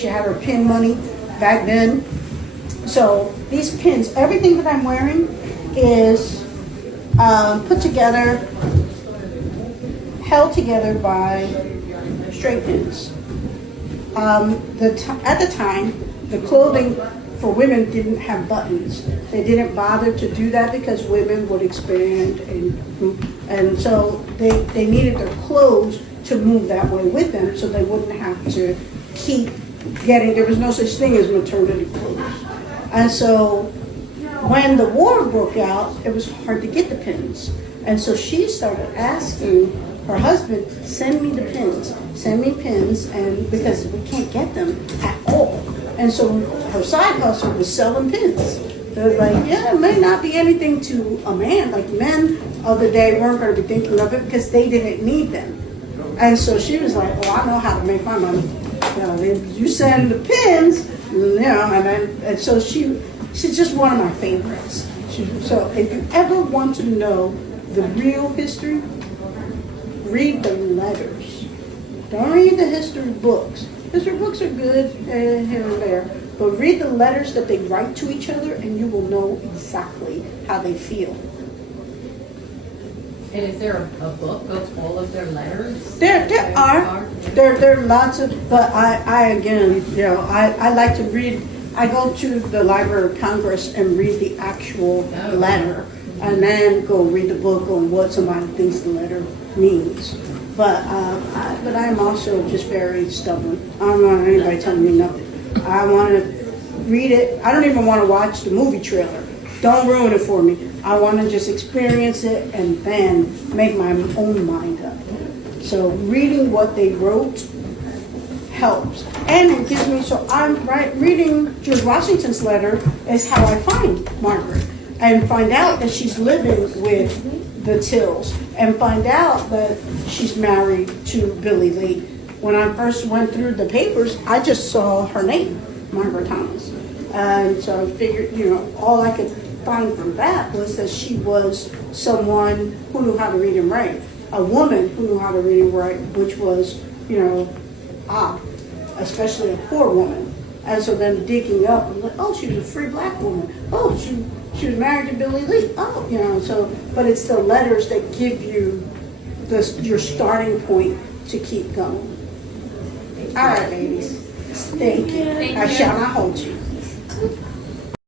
She had her pin money back then. So these pins, everything that I'm wearing is put together, held together by straight pins. At the time, the clothing for women didn't have buttons. They didn't bother to do that because women would expand, and so they needed their clothes to move that way with them, so they wouldn't have to keep getting. There was no such thing as maternity clothes, and so when the war broke out, it was hard to get the pins, and so she started asking her husband, send me the pins, send me pins, and because we can't get them at all. And so her side hustle was selling pins. They're like, yeah, it may not be anything to a man, like men of the day weren't going to be thinking of it because they didn't need them. And so she was like, well, I know how to make my money. You send the pins, and so she's just one of my favorites. So if you ever want to know the real history, read the letters. Don't read the history books. History books are good here and there, but read the letters that they write to each other and you will know exactly how they feel. And is there a book of all of their letters? There are. There are lots of, but I again, I like to read. I go to the Library of Congress and read the actual letter, and then go read the book on what somebody thinks the letter means. But I'm also just very stubborn. I don't want anybody telling me nothing. I want to read it. I don't even want to watch the movie trailer. Don't ruin it for me. I want to just experience it and then make my own mind up. So reading what they wrote helps. And it gives me, so I'm reading George Washington's letter is how I find Margaret and find out that she's living with the Tills and find out that she's married to Billy Lee. When I first went through the papers, I just saw her name, Margaret Thomas. And so I figured, all I could find from that was that she was someone who knew how to read and write. A woman who knew how to read and write, which was, odd, especially a poor woman. And so then digging up, I'm like, oh, she was a free black woman. Oh, she was married to Billy Lee. Oh, so, but it's the letters that give you your starting point to keep going. All right, ladies. Thank you. I shall not hold you.